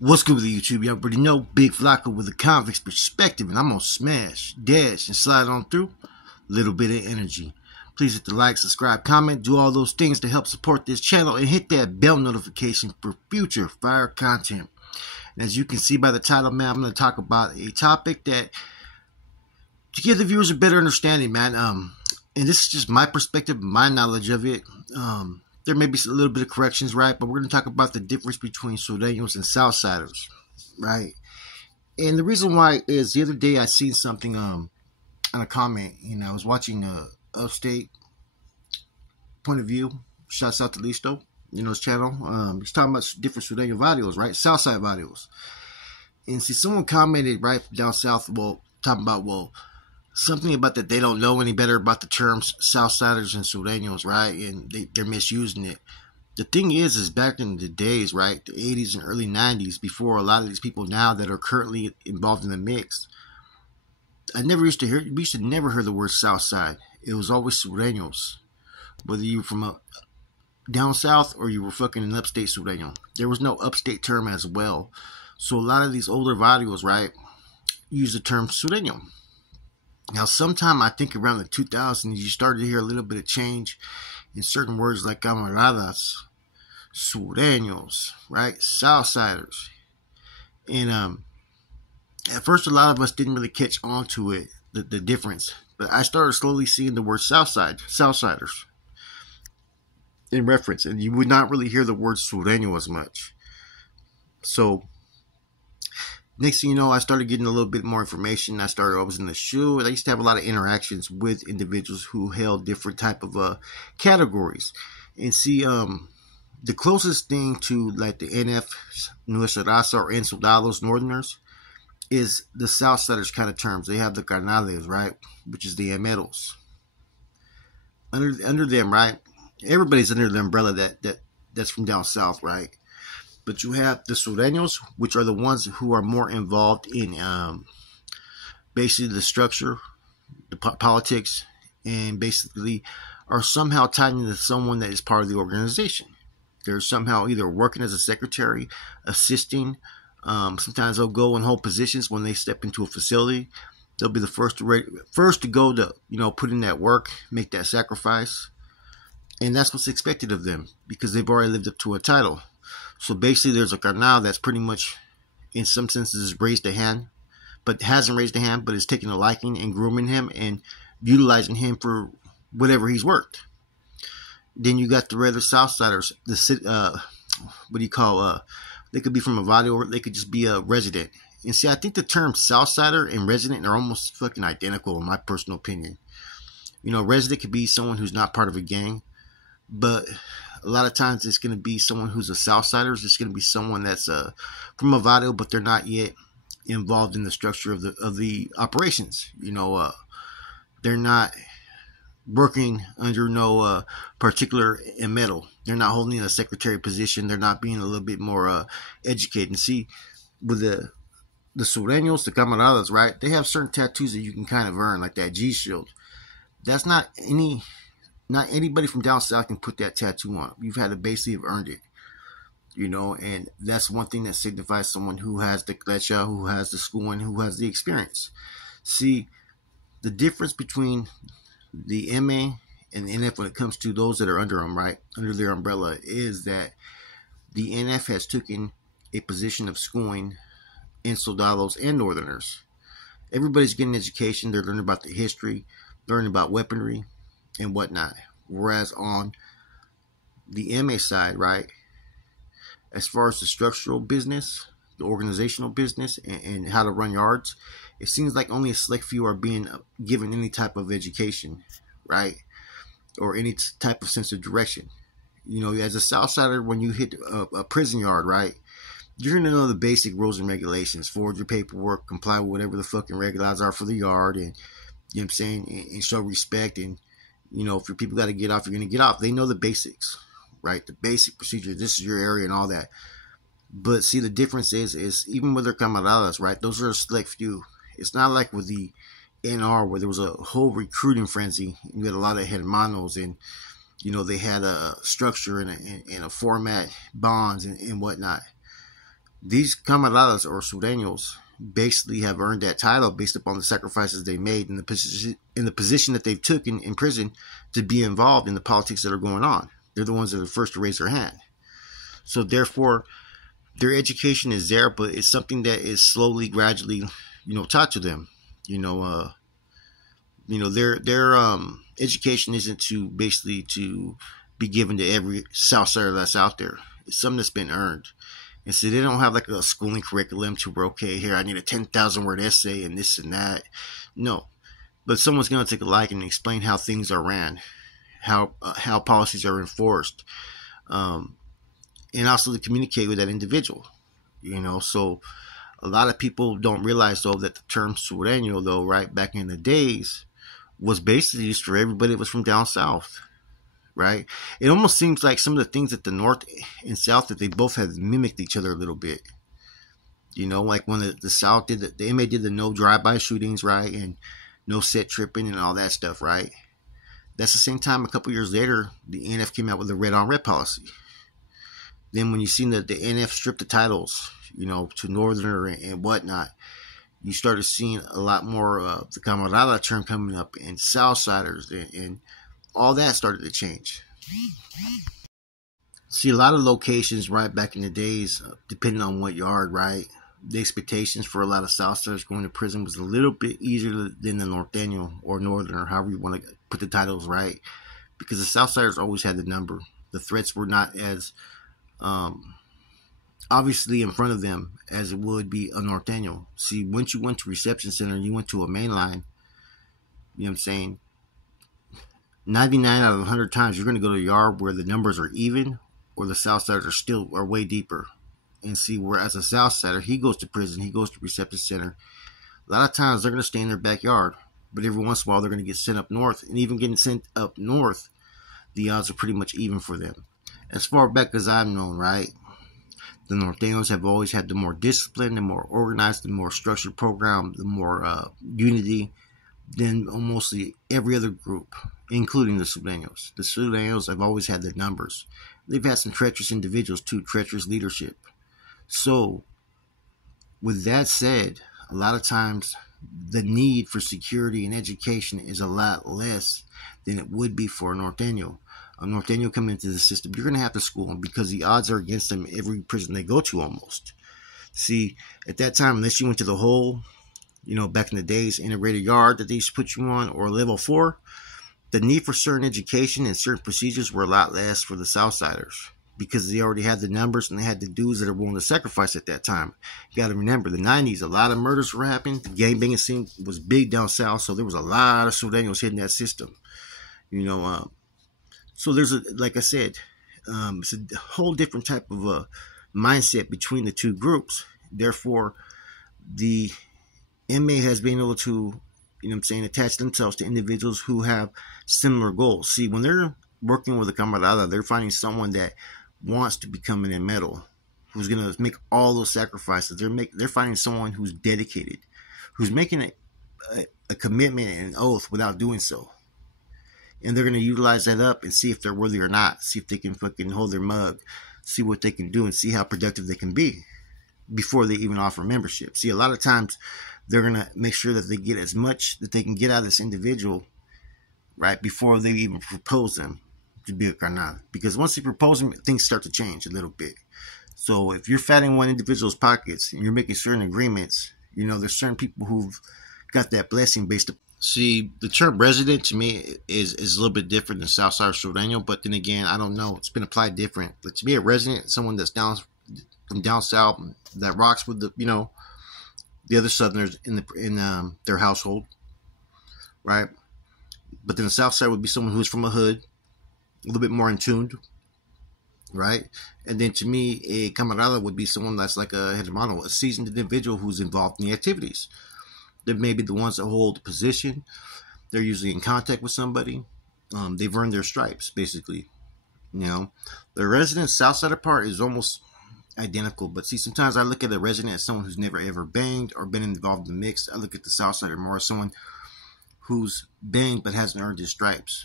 What's good with the YouTube? You already know Big Flocka with a convict's perspective, and I'm gonna smash, dash, and slide on through. Little bit of energy. Please hit the like, subscribe, comment, do all those things to help support this channel, and hit that bell notification for future fire content. And as you can see by the title, man, I'm gonna talk about a topic that to give the viewers a better understanding, man. And this is just my perspective, my knowledge of it. There may be a little bit of corrections, right? But we're going to talk about the difference between Surenos and Southsiders, right? And the reason why is the other day I seen something on a comment. I was watching Upstate Point of View. Shouts out to Listo, his channel. He's talking about different Sureño videos, right? Southside videos. And see, someone commented right down south, talking about, something about that they don't know any better about the terms Southsiders and Sureños, right? And they're misusing it. The thing is back in the days, right, the 80s and early 90s, before a lot of these people now that are currently involved in the mix, we used to never hear the word Southside. It was always Sureños. Whether you were from down south or you were fucking an upstate Sureño. There was no upstate term as well. So a lot of these older videos, right, use the term Sureño. Now, sometime I think around the 2000s, you started to hear a little bit of change in certain words like camaradas, sureños, right, Southsiders. And at first, a lot of us didn't really catch on to it, the difference. But I started slowly seeing the word Southsiders in reference, and you would not really hear the word sureño as much. So next thing you know, I started getting a little bit more information. I was in the shoe, and I used to have a lot of interactions with individuals who held different type of categories. And see, the closest thing to like the NF, Nuestra Raza, or Ensoldados, Northerners, is the Southsiders kind of terms. They have the Carnales, right, which is the Emeros. Under them, right, everybody's under the umbrella that's from down south, right? But you have the Sureños, which are the ones who are more involved in basically the structure, the politics, and basically are somehow tied into someone that is part of the organization. They're somehow either working as a secretary, assisting. Sometimes they'll go and hold positions when they step into a facility. They'll be the first to go to put in that work, make that sacrifice, and that's what's expected of them because they've already lived up to a title. So basically, there's a carnal that's pretty much, in some senses, raised a hand, but hasn't raised a hand, but is taking a liking and grooming him and utilizing him for whatever he's worth. Then you got the regular Southsiders. They could be from a valley or they could just be a resident. And see, I think the terms Southsider and resident are almost fucking identical in my personal opinion. Resident could be someone who's not part of a gang, but a lot of times it's going to be someone who's a Southsider. It's going to be someone that's from a Vado, but they're not yet involved in the structure of the operations. They're not working under no particular metal. They're not holding a secretary position. They're not being a little bit more educated. And see, with the Sureños, the camaradas, right? They have certain tattoos that you can kind of earn, like that G shield. That's not anybody from down south can put that tattoo on. You've had to basically have earned it, and that's one thing that signifies someone who has the klecha, who has the schooling, who has the experience. See, the difference between the MA and the NF when it comes to those that are under them, right, under their umbrella, is that the NF has taken a position of schooling in soldados and northerners. Everybody's getting education. They're learning about the history, learning about weaponry, and whatnot. Whereas on the MA side, right, as far as the structural business, the organizational business, and how to run yards, it seems like only a select few are being given any type of education, right, or any type of sense of direction. As a Southsider, when you hit a prison yard, right, you're going to know the basic rules and regulations, forward your paperwork, comply with whatever the fucking regulations are for the yard, and you know what I'm saying, and show respect. And if your people got to get off, you're going to get off. They know the basics, right? The basic procedure. This is your area and all that. But see, the difference is even with their camaradas, right? Those are a select few. It's not like with the NR where there was a whole recruiting frenzy. You had a lot of hermanos, and they had a structure and a format, bonds and whatnot. These camaradas or Surenos basically have earned that title based upon the sacrifices they made in the position that they've taken in prison to be involved in the politics that are going on. They're the ones that are first to raise their hand. So therefore, their education is there, but it's something that is slowly, gradually, taught to them. Their education isn't to basically to be given to every Southsider that's out there. It's something that's been earned. And so they don't have like a schooling curriculum to where, okay, here I need a 10,000 word essay and this and that. No, but someone's going to take a liking and explain how things are ran, how policies are enforced, and also to communicate with that individual. So a lot of people don't realize though that the term Sureño though, right back in the days, was basically used for everybody that was from down south. Right? It almost seems like some of the things that the North and South, that they both have mimicked each other a little bit. Like when the South did the MA did the no drive-by shootings, right? And no set tripping and all that stuff, right? That's the same time a couple years later, the NF came out with the red on red policy. Then when you seen that the NF stripped the titles, to Northerner and whatnot, you started seeing a lot more of the Camarada term coming up, and Southsiders and all that started to change. See, a lot of locations, right, back in the days, depending on what yard, right, the expectations for a lot of Southsiders going to prison was a little bit easier than the Norteño or Northerner, however you want to put the titles, right, because the Southsiders always had the number. The threats were not as obviously in front of them as it would be a Norteño. See, once you went to reception center and you went to a main line, you know what I'm saying, 99 out of 100 times you're going to go to a yard where the numbers are even, or the Southsiders are way deeper. And see, whereas a Southsider, he goes to prison, he goes to reception center. A lot of times they're going to stay in their backyard, but every once in a while they're going to get sent up north. And even getting sent up north, the odds are pretty much even for them. As far back as I've known, right, the Norteños have always had the more disciplined, the more organized, the more structured program, the more unity than mostly every other group, including the Surenos. The Surenos have always had the numbers. They've had some treacherous individuals too, treacherous leadership. So, with that said, a lot of times the need for security and education is a lot less than it would be for a Norteño. A Norteño coming into the system, you're going to have to school them because the odds are against them every prison they go to almost. See, at that time, unless you went to the whole, back in the days, integrated yard that they used to put you on, or level 4, the need for certain education and certain procedures were a lot less for the Southsiders because they already had the numbers and they had the dudes that are willing to sacrifice at that time. You got to remember, the 90s, a lot of murders were happening. The gangbanging scene was big down south, so there was a lot of Surenos hitting that system. So there's like I said, it's a whole different type of mindset between the two groups. Therefore, the MA has been able to, attach themselves to individuals who have similar goals. See, when they're working with a camarada, they're finding someone that wants to become an medal, who's going to make all those sacrifices. They're finding someone who's dedicated, who's making a commitment and an oath without doing so. And they're going to utilize that up and see if they're worthy or not. See if they can fucking hold their mug. See what they can do and see how productive they can be before they even offer membership. See, a lot of times they're going to make sure that they get as much that they can get out of this individual, right, before they even propose them to be a carnal. Because once they propose them, things start to change a little bit. So if you're fatting one individual's pockets and you're making certain agreements, there's certain people who've got that blessing based upon. See, the term resident to me is a little bit different than Southside Sureño, but then again, I don't know. It's been applied different. But to me, a resident is someone that's from down south that rocks with the other Southerners in their household, right? But then the South Side would be someone who's from a hood, a little bit more in tuned, right? And then to me, a camarada would be someone that's like a hermano, a seasoned individual who's involved in the activities. They're maybe the ones that hold the position. They're usually in contact with somebody. They've earned their stripes, basically. The resident Southsider part is almost identical. But see, sometimes I look at a resident as someone who's never ever banged or been involved in the mix. I look at the Southsider more as someone who's banged but hasn't earned his stripes.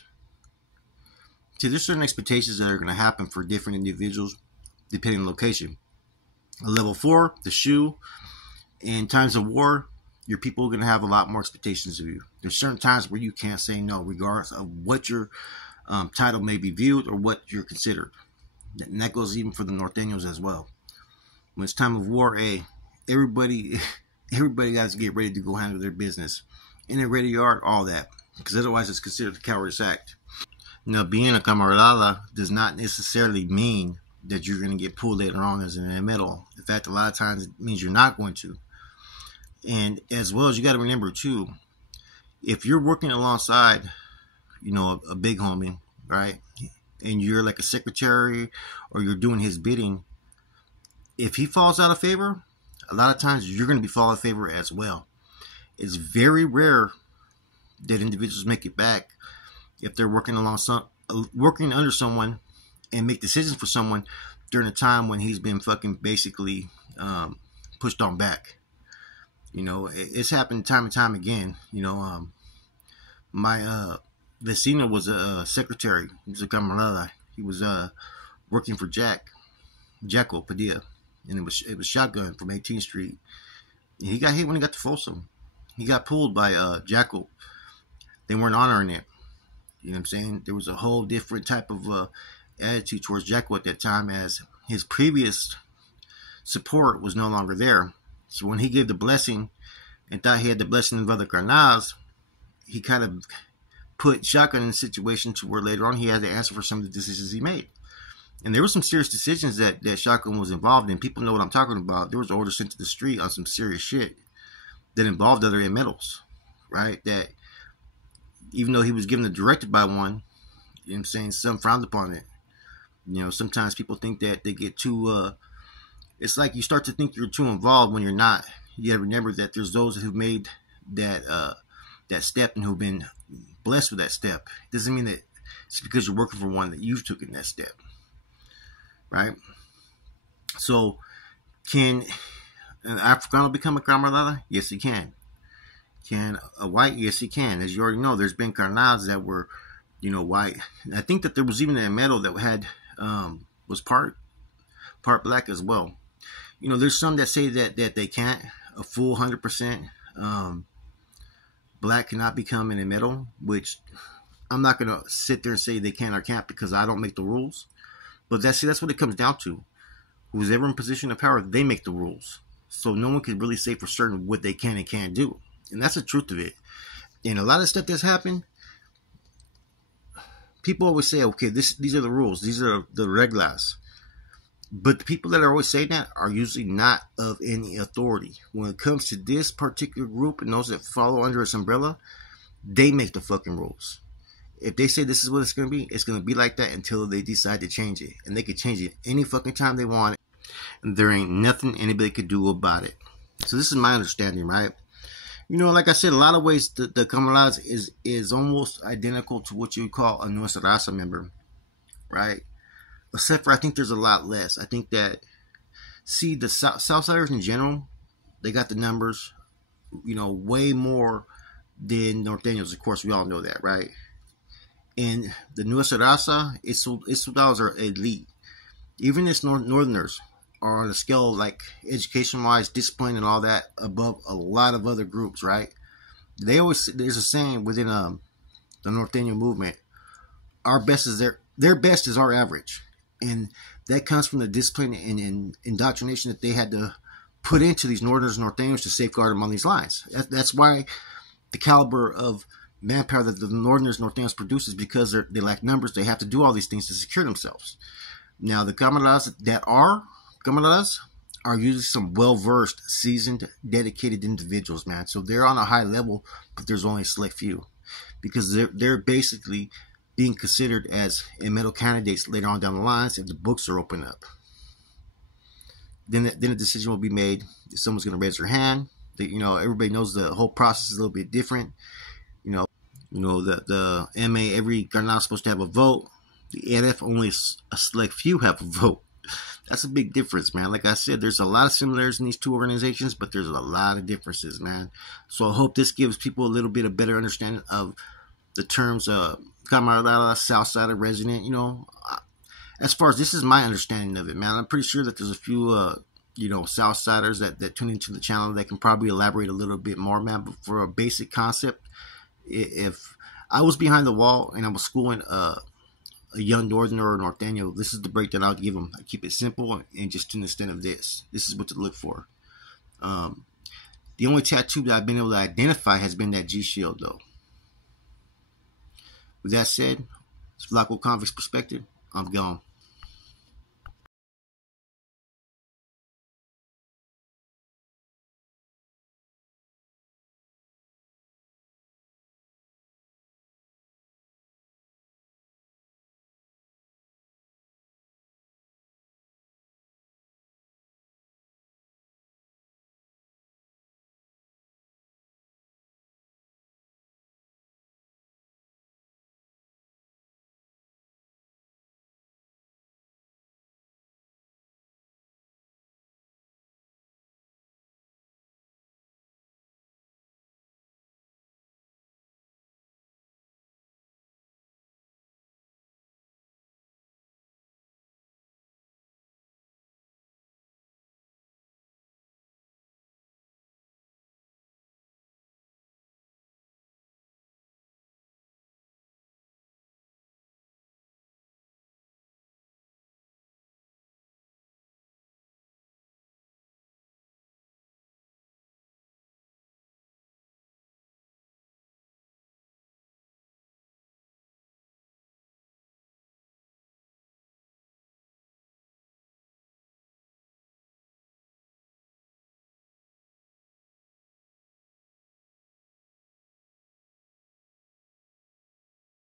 See, there's certain expectations that are going to happen for different individuals depending on location. A level 4, the shoe. In times of war, your people are going to have a lot more expectations of you. There's certain times where you can't say no, regardless of what your title may be viewed or what you're considered. And that goes even for the Norteños as well. When it's time of war, hey, everybody got to get ready to go handle their business. In a ready yard, all that. Because otherwise it's considered a cowardice act. Now, being a camarada does not necessarily mean that you're going to get pulled later on as an medal. In fact, a lot of times it means you're not going to. And as well as you got to remember too, if you're working alongside, a big homie, right? And you're like a secretary or you're doing his bidding, if he falls out of favor, a lot of times you're going to be falling out of favor as well. It's very rare that individuals make it back if they're working under someone and make decisions for someone during a time when he's been fucking basically pushed on back. It's happened time and time again. My vecino was a secretary. He was a camarada. He was working for Jacko Padilla, and it was shotgun from 18th Street. And he got hit when he got to Folsom. He got pulled by Jacko. They weren't honoring it. You know what I'm saying? There was a whole different type of attitude towards Jacko at that time, as his previous support was no longer there. So when he gave the blessing and thought he had the blessing of other carnals, he kind of put Shotgun in a situation to where later on he had to answer for some of the decisions he made. And there were some serious decisions that Shotgun was involved in. People know what I'm talking about. There was orders sent to the street on some serious shit that involved other medals, right? That even though he was given the directive by one, you know what I'm saying, some frowned upon it. Sometimes people think that they get too, it's like you start to think you're too involved when you're not. You gotta remember that there's those who made that step and who've been blessed with that step. It doesn't mean that it's because you're working for one that you've taken that step, right? So, can an Africano become a camarada? Yes, he can. Can a white? Yes, he can. As you already know, there's been carnals that were, white. And I think that there was even a medal that had was part black as well. There's some that say that they can't. A full 100% black cannot become in a medal, which I'm not gonna sit there and say they can or can't because I don't make the rules. But that's what it comes down to. Who's ever in position of power, they make the rules. So no one can really say for certain what they can and can't do. And that's the truth of it. And a lot of stuff that's happened, people always say, okay, these are the rules. These are the reglas. But the people that are always saying that are usually not of any authority. When it comes to this particular group and those that follow under its umbrella, they make the fucking rules. If they say this is what it's going to be like that until they decide to change it. And they can change it any fucking time they want. And there ain't nothing anybody could do about it. So this is my understanding, right? Like I said, a lot of ways the camaradas is almost identical to what you would call a Nuestra Raza member, right? Except for I think there's a lot less. I think that, see, the Southsiders in general, they got the numbers, way more than Norteños. Of course, we all know that, right? And the Nuestra Raza, its soldados are elite. Even its Northerners are on a scale like education-wise, discipline, and all that above a lot of other groups, right? There's a saying within the Norteño movement: our best is their best is our average, and that comes from the discipline and indoctrination that they had to put into these Northerners and Norteños to safeguard them on these lines. That's why the caliber of manpower that the Northerners and Norteños produces, because they lack numbers. They have to do all these things to secure themselves. Now, the camaradas that are camaradas are usually some well-versed, seasoned, dedicated individuals, man. So they're on a high level, but there's only a select few, because they're basically being considered as medal candidates later on down the lines if the books are open up. Then a decision will be made if someone's going to raise their hand. Everybody knows the whole process is a little bit different. The MA, every carnal is supposed to have a vote. The NF, only a select few have a vote. That's a big difference, man. Like I said, there's a lot of similarities in these two organizations, but there's a lot of differences, man. So I hope this gives people a little bit of better understanding of the terms camarada, Southsider, resident. As far as this is my understanding of it, man. I'm pretty sure that there's a few, Southsiders that tune into the channel, that can probably elaborate a little bit more, man. But for a basic concept, if I was behind the wall and I was schooling a young northerner or Norteño, this is the breakdown I would give them. I keep it simple and just to the extent of this. This is what to look for. The only tattoo that I've been able to identify has been that G shield, though. With that said, it's Flacco Convict's Perspective. I'm gone.